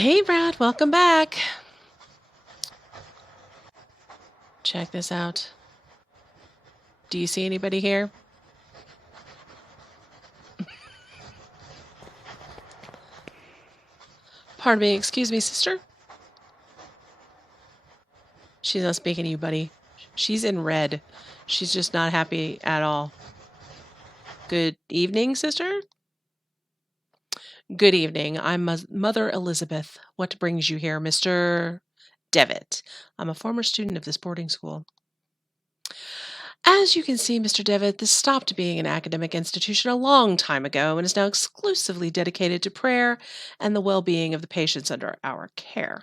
Hey, Brad, welcome back. Check this out. Do you see anybody here? Pardon me, excuse me, sister? She's not speaking to you, buddy. She's in red. She's just not happy at all. Good evening, sister? Good evening. I'm Mother Elizabeth. What brings you here, Mr. Devitt? I'm a former student of this boarding school. As you can see, Mr. Devitt, this stopped being an academic institution a long time ago and is now exclusively dedicated to prayer and the well-being of the patients under our care.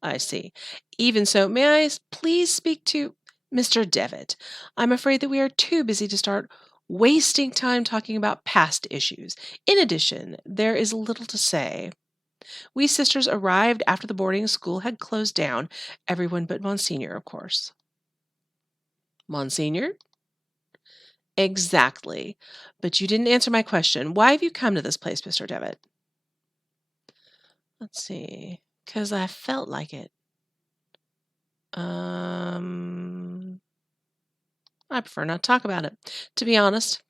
I see. Even so, may I please speak to Mr. Devitt? I'm afraid that we are too busy to start wasting time talking about past issues. In addition, there is little to say. We sisters arrived after the boarding school had closed down, everyone but Monsignor, of course. Monsignor? Exactly. But you didn't answer my question. Why have you come to this place, Mr. Devitt? Let's see. 'Cause I felt like it. I prefer not to talk about it. To be honest,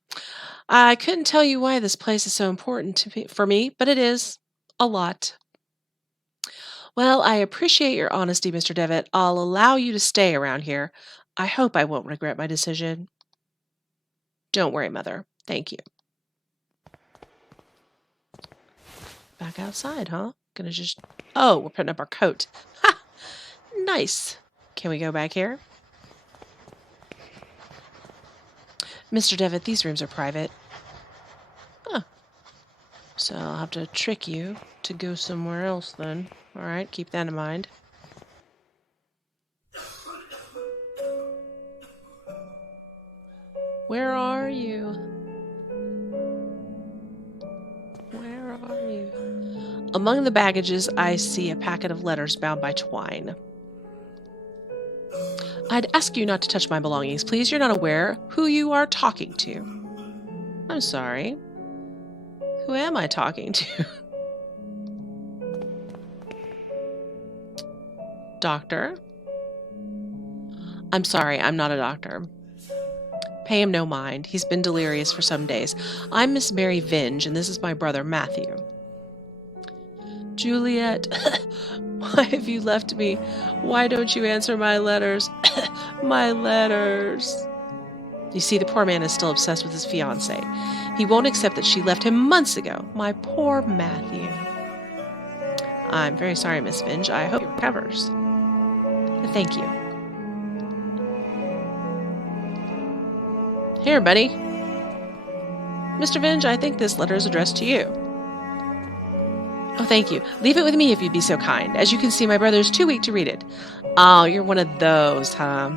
I couldn't tell you why this place is so important for me, but it is. A lot. Well, I appreciate your honesty, Mr. Devitt. I'll allow you to stay around here. I hope I won't regret my decision. Don't worry, Mother. Thank you. Back outside, huh? Gonna just... Oh, we're putting up our coat. Ha! Nice. Can we go back here? Mr. Devitt, these rooms are private. Huh. So I'll have to trick you to go somewhere else then. Alright, keep that in mind. Where are you? Where are you? Among the baggages, I see a packet of letters bound by twine. I'd ask you not to touch my belongings, please. You're not aware who you are talking to. I'm sorry. Who am I talking to? Doctor? I'm sorry, I'm not a doctor. Pay him no mind. He's been delirious for some days. I'm Miss Mary Vinge, and this is my brother, Matthew. Juliet, why have you left me? Why don't you answer my letters? My letters. You see, the poor man is still obsessed with his fiancée. He won't accept that she left him months ago. My poor Matthew. I'm very sorry, Miss Vinge. I hope he recovers. Thank you. Here, buddy. Mr. Vinge, I think this letter is addressed to you. Oh, thank you. Leave it with me if you'd be so kind. As you can see, my brother is too weak to read it. Oh, you're one of those, huh?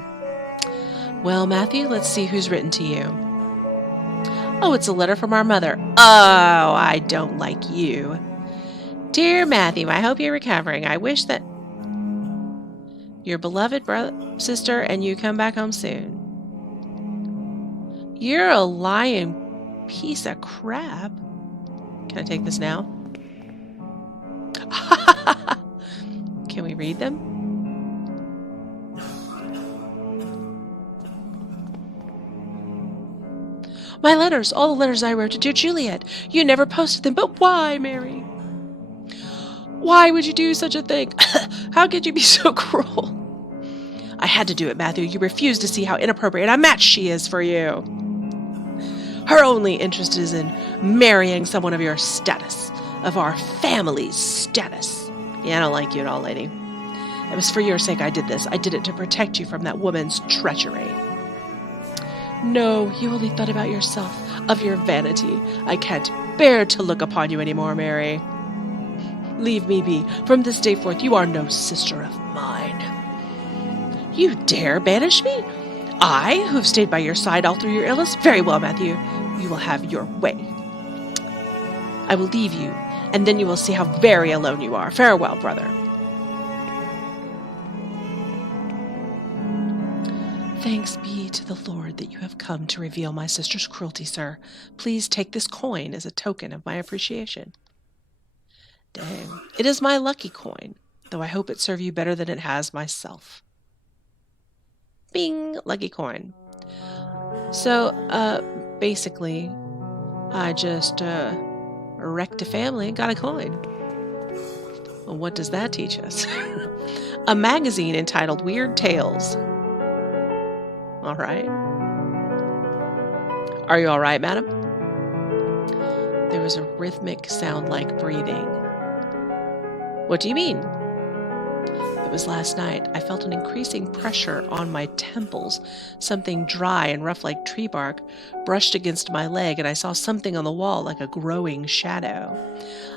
Well, Matthew, let's see who's written to you. Oh, it's a letter from our mother. Oh, I don't like you. Dear Matthew, I hope you're recovering. I wish that your beloved sister and you come back home soon. You're a lying piece of crap. Can I take this now? Can we read them? My letters, all the letters I wrote to dear Juliet. You never posted them, but why, Mary? Why would you do such a thing? How could you be so cruel? I had to do it, Matthew. You refuse to see how inappropriate a match she is for you. Her only interest is in marrying someone of your status, of our family's status. Yeah, I don't like you at all, lady. It was for your sake I did this. I did it to protect you from that woman's treachery. No, you only thought about yourself, of your vanity. I can't bear to look upon you anymore, Mary. Leave me be. From this day forth, you are no sister of mine. You dare banish me? I, who have stayed by your side all through your illness? Very well, Matthew. You will have your way. I will leave you, and then you will see how very alone you are. Farewell, brother. Thanks be to the Lord that you have come to reveal my sister's cruelty, sir. Please take this coin as a token of my appreciation. Dang. It is my lucky coin, though I hope it serve you better than it has myself. Bing! Lucky coin. So, basically, I just, wrecked a family and got a coin. Well, what does that teach us? A magazine entitled Weird Tales. All right. Are you all right, madam? There was a rhythmic sound like breathing. What do you mean? It was last night. I felt an increasing pressure on my temples. Something dry and rough like tree bark brushed against my leg, and I saw something on the wall like a growing shadow.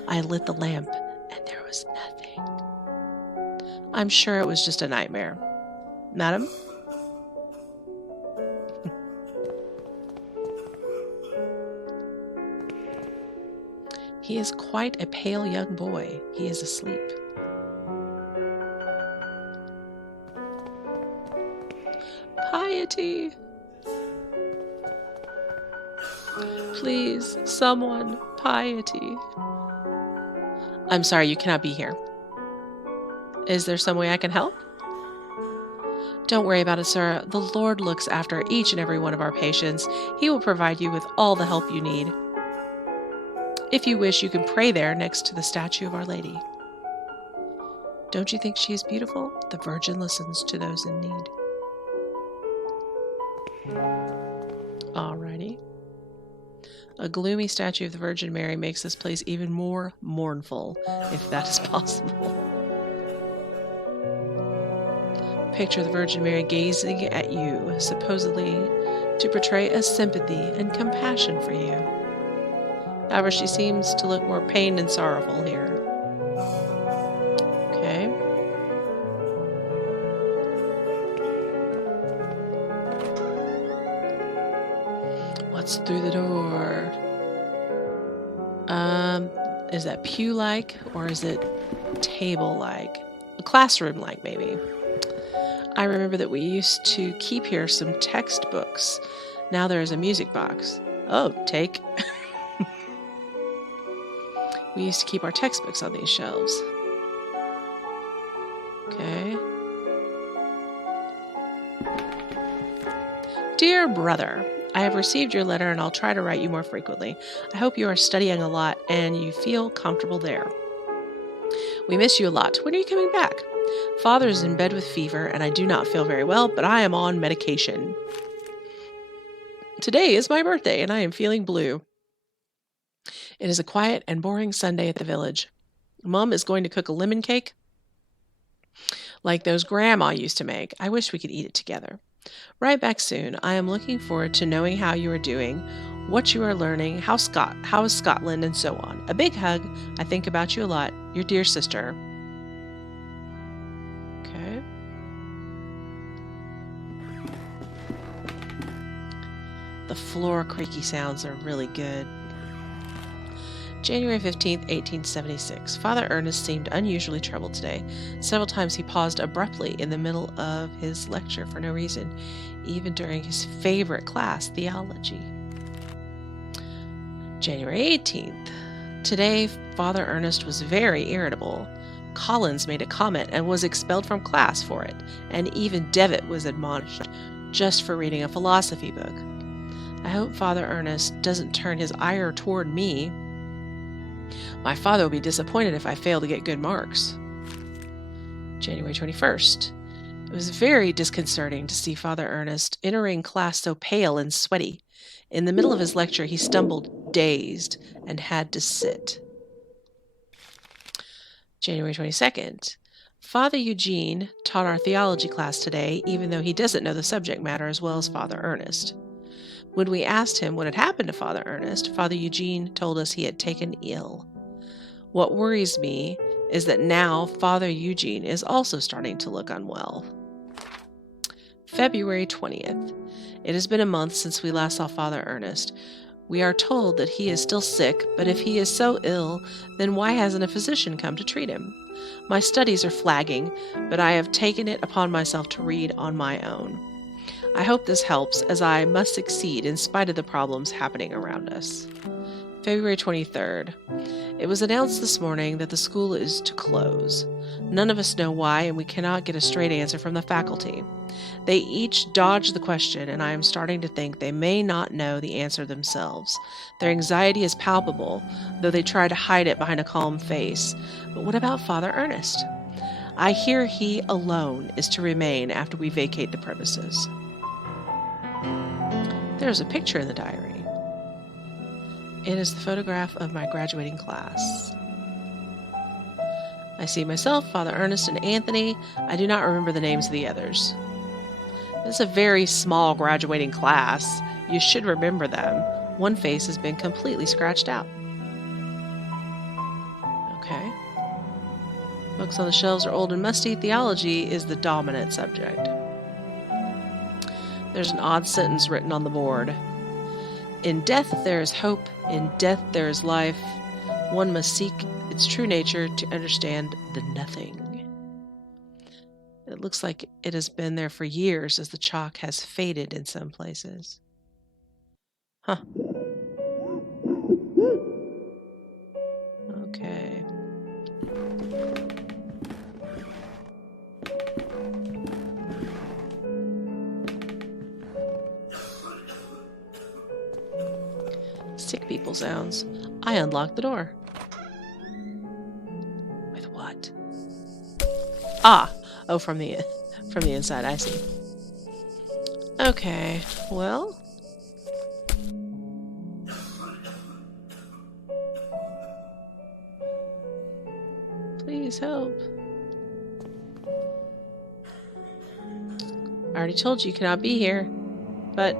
I lit the lamp, and there was nothing. I'm sure it was just a nightmare. Madam? He is quite a pale young boy. He is asleep. Piety. Please, someone, piety. I'm sorry, you cannot be here. Is there some way I can help? Don't worry about it, sir. The Lord looks after each and every one of our patients. He will provide you with all the help you need. If you wish, you can pray there next to the statue of Our Lady. Don't you think she is beautiful? The Virgin listens to those in need. Alrighty. A gloomy statue of the Virgin Mary makes this place even more mournful, if that is possible. Picture the Virgin Mary gazing at you, supposedly to portray a sympathy and compassion for you. However, she seems to look more pained and sorrowful here. Okay. What's through the door? Is that pew-like, or is it table-like? A classroom-like, maybe. I remember that we used to keep here some textbooks. Now there is a music box. Oh, take. We used to keep our textbooks on these shelves. Okay. Dear brother, I have received your letter and I'll try to write you more frequently. I hope you are studying a lot and you feel comfortable there. We miss you a lot. When are you coming back? Father is in bed with fever and I do not feel very well, but I am on medication. Today is my birthday and I am feeling blue. It is a quiet and boring Sunday at the village. Mom is going to cook a lemon cake like those Grandma used to make. I wish we could eat it together. Right back soon. I am looking forward to knowing how you are doing, what you are learning, how is Scotland, and so on. A big hug. I think about you a lot. Your dear sister. Okay. The floor creaky sounds are really good. January 15th, 1876. Father Ernest seemed unusually troubled today. Several times he paused abruptly in the middle of his lecture for no reason, even during his favorite class, theology. January 18th. Today, Father Ernest was very irritable. Collins made a comment and was expelled from class for it, and even Devitt was admonished just for reading a philosophy book. I hope Father Ernest doesn't turn his ire toward me. My father will be disappointed if I fail to get good marks. January 21st. It was very disconcerting to see Father Ernest entering class so pale and sweaty. In the middle of his lecture, he stumbled, dazed, and had to sit. January 22nd. Father Eugene taught our theology class today, even though he doesn't know the subject matter as well as Father Ernest. When we asked him what had happened to Father Ernest, Father Eugene told us he had taken ill. What worries me is that now Father Eugene is also starting to look unwell. February 20th. It has been a month since we last saw Father Ernest. We are told that he is still sick, but if he is so ill, then why hasn't a physician come to treat him? My studies are flagging, but I have taken it upon myself to read on my own. I hope this helps, as I must succeed in spite of the problems happening around us. February 23rd. It was announced this morning that the school is to close. None of us know why, and we cannot get a straight answer from the faculty. They each dodge the question, and I am starting to think they may not know the answer themselves. Their anxiety is palpable, though they try to hide it behind a calm face. But what about Father Ernest? I hear he alone is to remain after we vacate the premises. There's a picture in the diary. It is the photograph of my graduating class. I see myself, Father Ernest, and Anthony. I do not remember the names of the others. It's a very small graduating class. You should remember them. One face has been completely scratched out. Okay. Books on the shelves are old and musty. Theology is the dominant subject. There's an odd sentence written on the board. In death there is hope, in death there is life. One must seek its true nature to understand the nothing. It looks like it has been there for years as the chalk has faded in some places. Huh. Okay. Sick people sounds. I unlocked the door. With what? Ah! Oh, from the inside, I see. Okay, well. Please help. I already told you cannot be here. But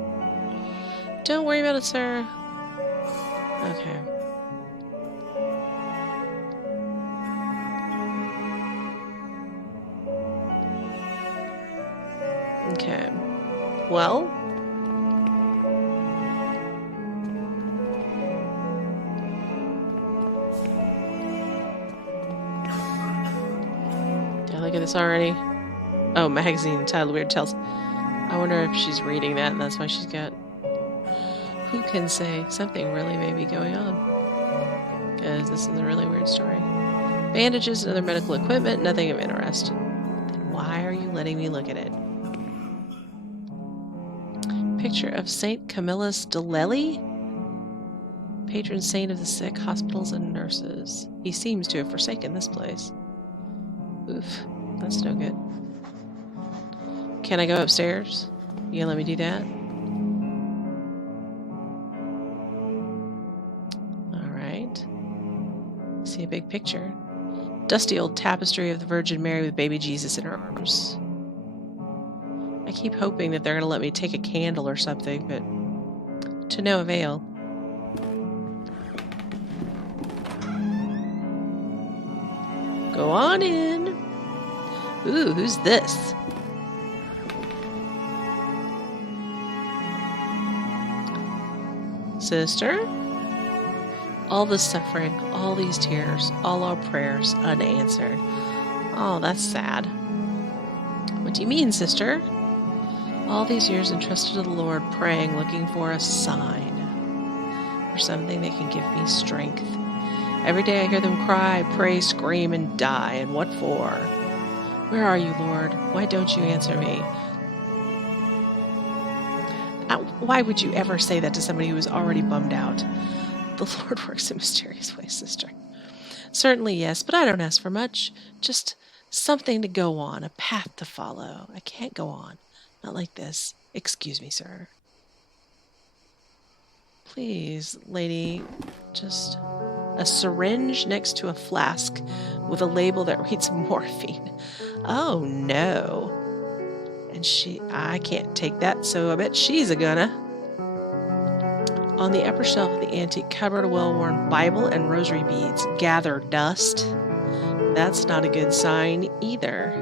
don't worry about it, sir. Okay. Okay. Well. Did I look at this already? Oh, magazine titled Weird Tales. I wonder if she's reading that and that's why she's got... Who can say? Something really may be going on. Because this is a really weird story. Bandages and other medical equipment, nothing of interest. Then why are you letting me look at it? Picture of Saint Camillus de Lelli, patron saint of the sick, hospitals, and nurses. He seems to have forsaken this place. Oof, that's no good. Can I go upstairs? You gonna let me do that? Alright. See a big picture. Dusty old tapestry of the Virgin Mary with baby Jesus in her arms. I keep hoping that they're going to let me take a candle or something, but to no avail. Go on in. Ooh, who's this? Sister? All this suffering, all these tears, all our prayers unanswered. Oh, that's sad. What do you mean, sister? All these years entrusted to the Lord, praying, looking for a sign, for something that can give me strength. Every day I hear them cry, pray, scream, and die, and what for? Where are you, Lord? Why don't you answer me? Why would you ever say that to somebody who is already bummed out? The Lord works in mysterious ways, sister. Certainly, yes, but I don't ask for much. Just something to go on, a path to follow. I can't go on. Not like this. Excuse me, sir. Please, lady, just a syringe next to a flask with a label that reads morphine. Oh, no. And I can't take that, so I bet she's a gonna. On the upper shelf of the antique cupboard, a well-worn Bible and rosary beads. Gather dust. That's not a good sign either.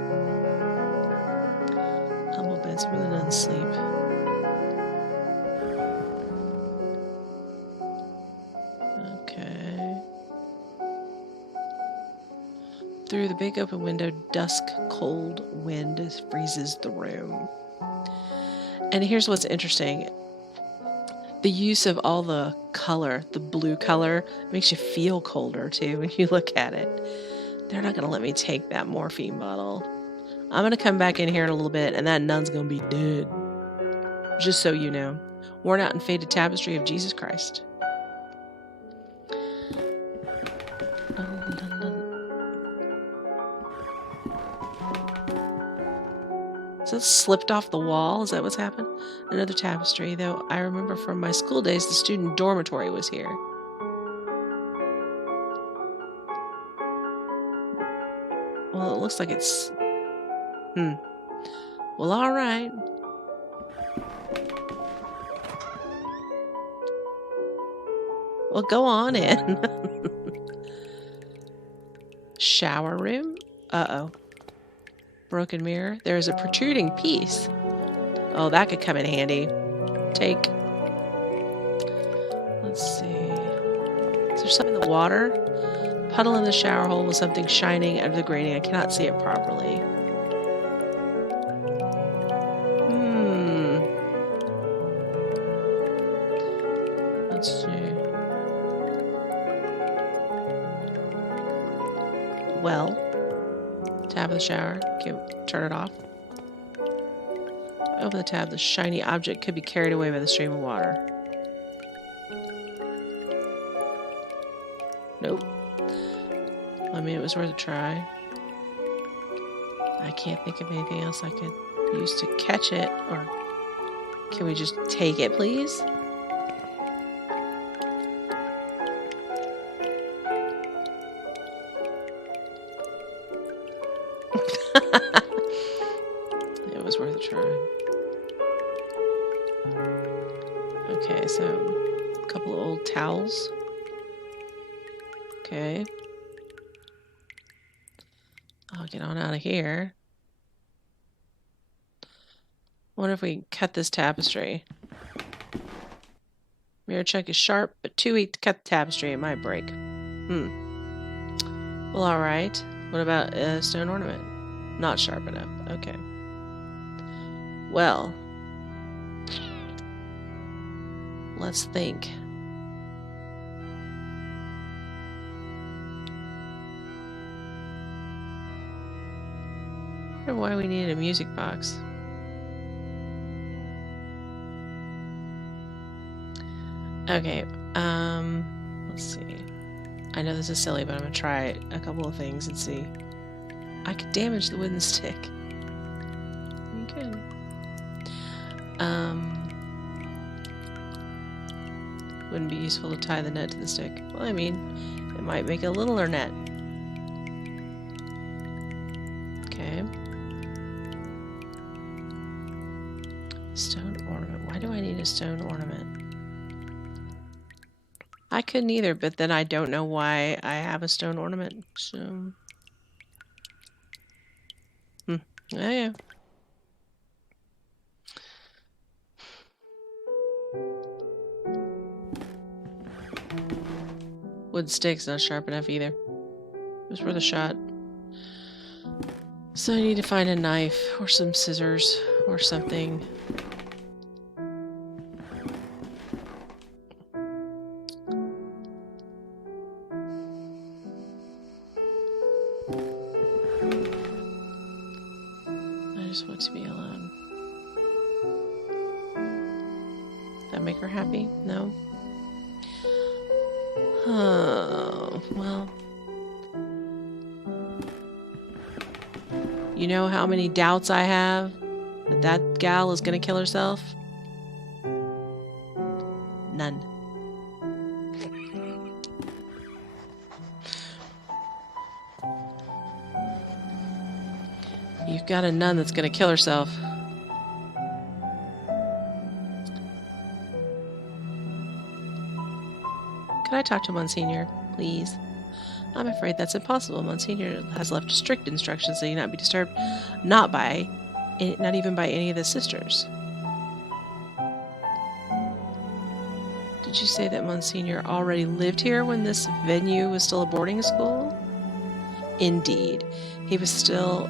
Humble beds where the nuns sleep. Okay. Through the big open window, dusk, cold wind freezes the room. And here's what's interesting. The use of all the color, the blue color, makes you feel colder too when you look at it. They're not gonna let me take that morphine bottle. I'm gonna come back in here in a little bit and that nun's gonna be dead. Just so you know. Worn out and faded tapestry of Jesus Christ. Dun, dun, dun. So it slipped off the wall? Is that what's happened? Another tapestry, though I remember from my school days the student dormitory was here. Well, it looks like it's... Well, alright. Well, go on in. Shower room? Uh-oh. Broken mirror. There is a protruding piece. Oh, that could come in handy. Take. Let's see. Is there something in the water? Puddle in the shower hole with something shining out of the grating. I cannot see it properly. Let's see. Well. Tab of the shower. Okay, turn it off. Open the tab. The shiny object could be carried away by the stream of water. Nope. I mean, it was worth a try. I can't think of anything else I could use to catch it. Or can we just take it, please? It was worth a try. Okay, so a couple of old towels. Okay. I'll get on out of here. Wonder if we can cut this tapestry. Mirror chuck is sharp, but too weak to cut the tapestry. It might break. Well, alright. What about a stone ornament? Not sharp enough. Okay. Well. Let's think. I wonder why we needed a music box. Okay, let's see. I know this is silly, but I'm gonna try a couple of things and see. I could damage the wooden stick. You can. Wouldn't be useful to tie the net to the stick. Well, I mean, it might make a littler net. Okay. Stone ornament. Why do I need a stone ornament? I couldn't either, but then I don't know why I have a stone ornament, so... Oh, yeah. Wood stick's not sharp enough either. It was worth a shot. So I need to find a knife or some scissors or something. I just want to be alone. That make her happy? No? Oh, well. You know how many doubts I have that that gal is gonna kill herself? None. You've got a nun that's gonna kill herself. Could I talk to Monsignor, please? I'm afraid that's impossible. Monsignor has left strict instructions that he not be disturbed, not even by any of the sisters. Did you say that Monsignor already lived here when this venue was still a boarding school? Indeed. He still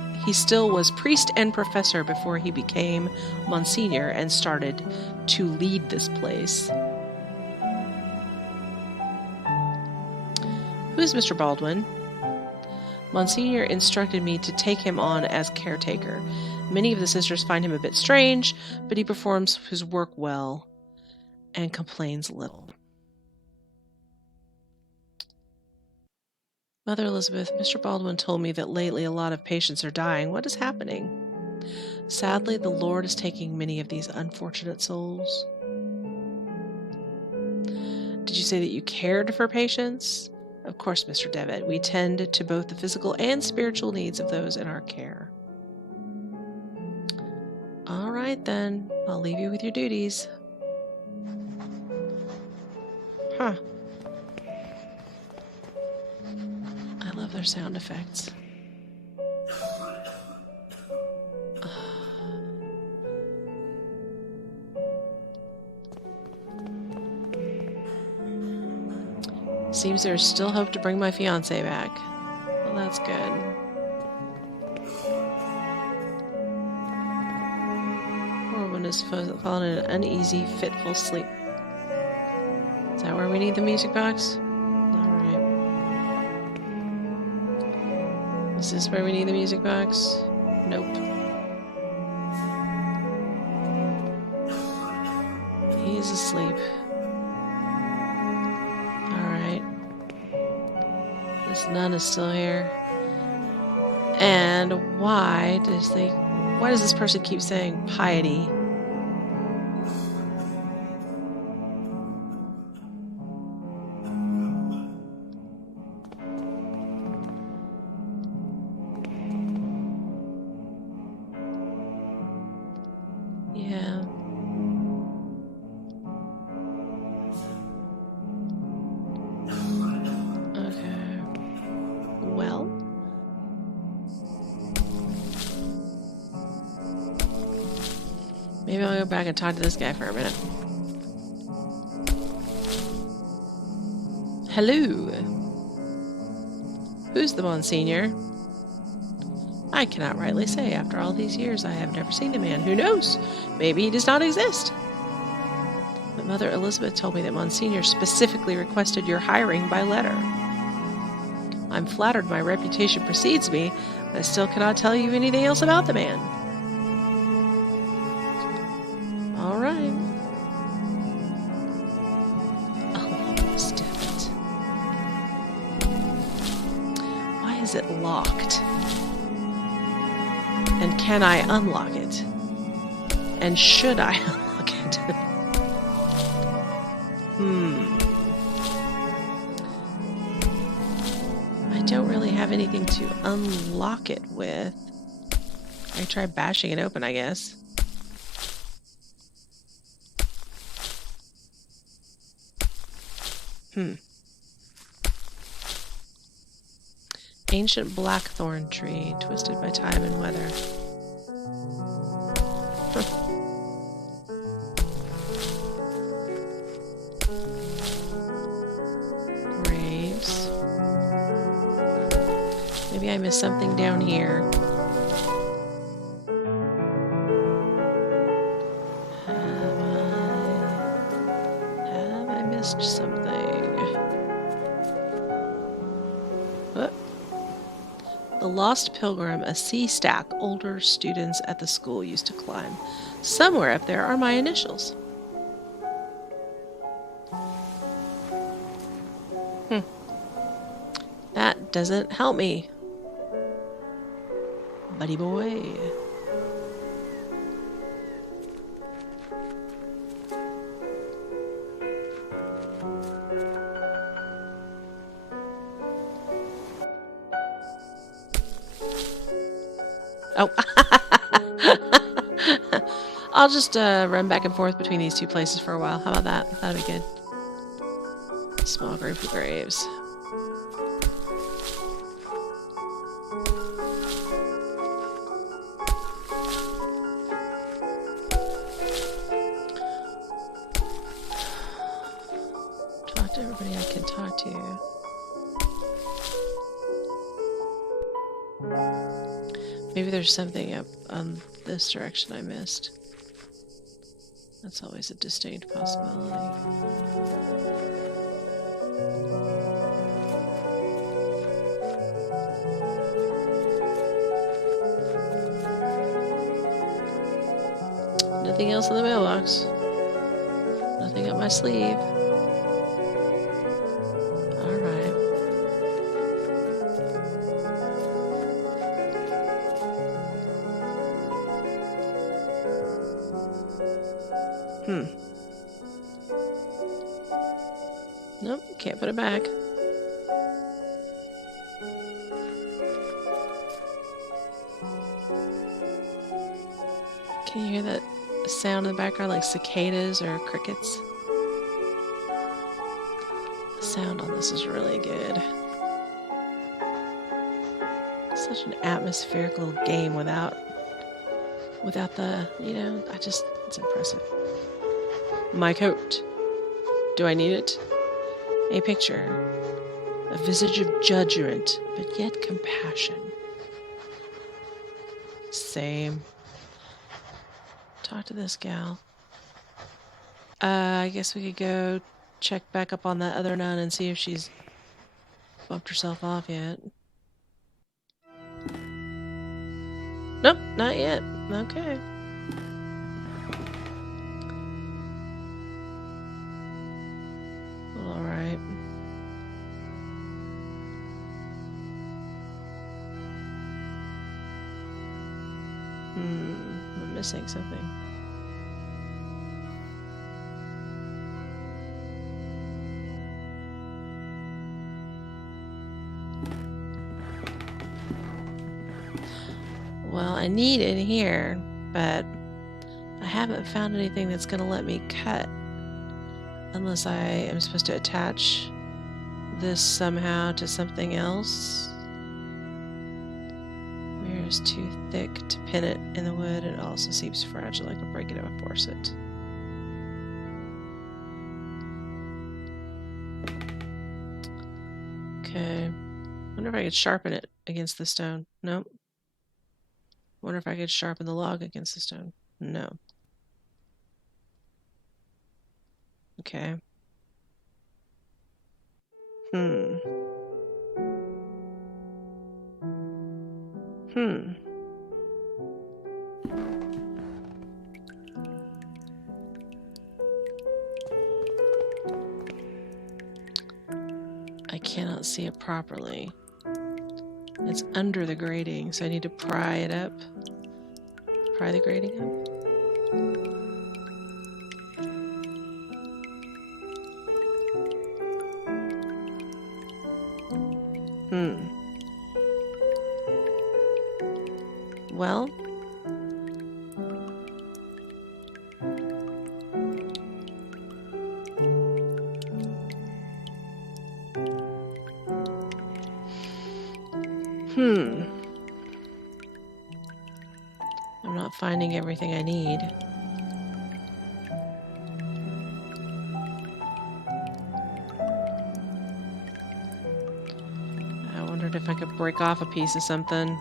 was priest and professor before he became Monsignor and started to lead this place. Who is Mr. Baldwin? Monsignor instructed me to take him on as caretaker. Many of the sisters find him a bit strange, but he performs his work well and complains little. Mother Elizabeth, Mr. Baldwin told me that lately a lot of patients are dying. What is happening? Sadly, the Lord is taking many of these unfortunate souls. Did you say that you cared for patients? Of course, Mr. Devitt. We tend to both the physical and spiritual needs of those in our care. All right, then. I'll leave you with your duties. Huh. I love their sound effects. Seems there's still hope to bring my fiancé back. Well, that's good. Poor woman has fallen in an uneasy, fitful sleep. Is that where we need the music box? Alright. Is this where we need the music box? Nope. He's asleep. Alright. This nun is still here. And why does this person keep saying piety? Yeah. Okay. Well. Maybe I'll go back and talk to this guy for a minute. Hello. Who's the Monsignor? I cannot rightly say. After all these years, I have never seen the man. Who knows? Maybe he does not exist. But Mother Elizabeth told me that Monsignor specifically requested your hiring by letter. I'm flattered my reputation precedes me, but I still cannot tell you anything else about the man. All right. Almost did it. Why is it locked? And can I unlock it? And should I unlock it? I don't really have anything to unlock it with. I try bashing it open, I guess. Ancient blackthorn tree, twisted by time and weather. Graves. Maybe I missed something down here. Have I missed something? What? The Lost Pilgrim, a sea stack older students at the school used to climb. Somewhere up there are my initials. That doesn't help me. Buddy boy. Oh. I'll just run back and forth between these two places for a while. How about that? That'd be good. Small group of graves. Talk to everybody I can talk to. Maybe there's something up on this direction I missed. That's always a distinct possibility. Anything else in the mailbox? Nothing up my sleeve. Alright. Nope, can't put it back. Can you hear that sound in the background like cicadas or crickets? The sound on this is really good. Such an atmospheric little game without the, it's impressive. My coat. Do I need it? A picture. A visage of judgment, but yet compassion. Same. Talk to this gal. I guess we could go check back up on that other nun and see if she's bumped herself off yet. Nope, not yet. Okay. Well, alright. I'm missing something. Well, I need it here, but I haven't found anything that's going to let me cut unless I am supposed to attach this somehow to something else. Mirror is too thick to pin it in the wood. It also seems fragile. I could break it if I force it. Okay. Wonder if I could sharpen it against the stone. Nope. Wonder if I could sharpen the log against the stone. No. Okay. I cannot see it properly. It's under the grating, so I need to pry it up. Pry the grating up. Well, I'm not finding everything I need. I wondered if I could break off a piece of something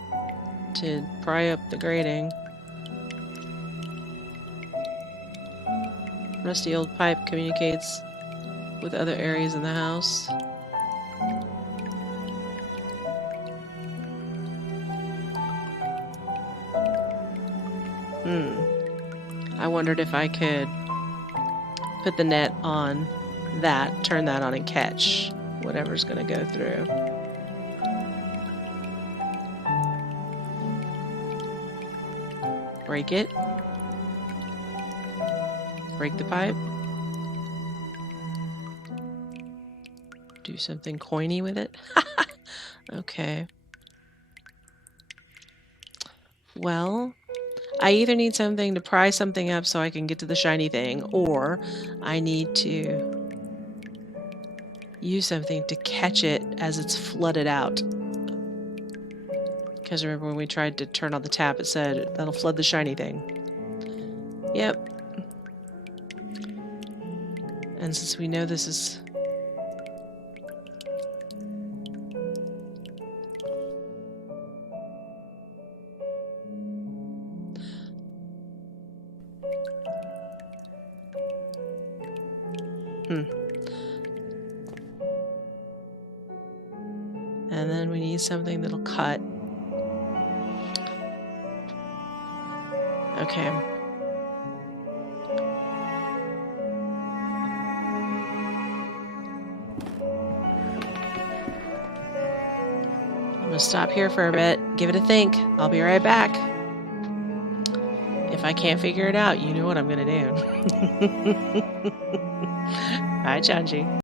to pry up the grating. Rusty old pipe communicates with other areas in the house. I wondered if I could put the net on that, turn that on, and catch whatever's going to go through. Break it. Break the pipe. Do something coiny with it. Okay. Well, I either need something to pry something up so I can get to the shiny thing, or I need to use something to catch it as it's flooded out. Because remember when we tried to turn on the tap, it said that'll flood the shiny thing. Yep. And since we know this is... And then we need something that'll cut. Okay. I'm gonna stop here for a bit, give it a think. I'll be right back. If I can't figure it out, you know what I'm gonna do. Bye, Chanji.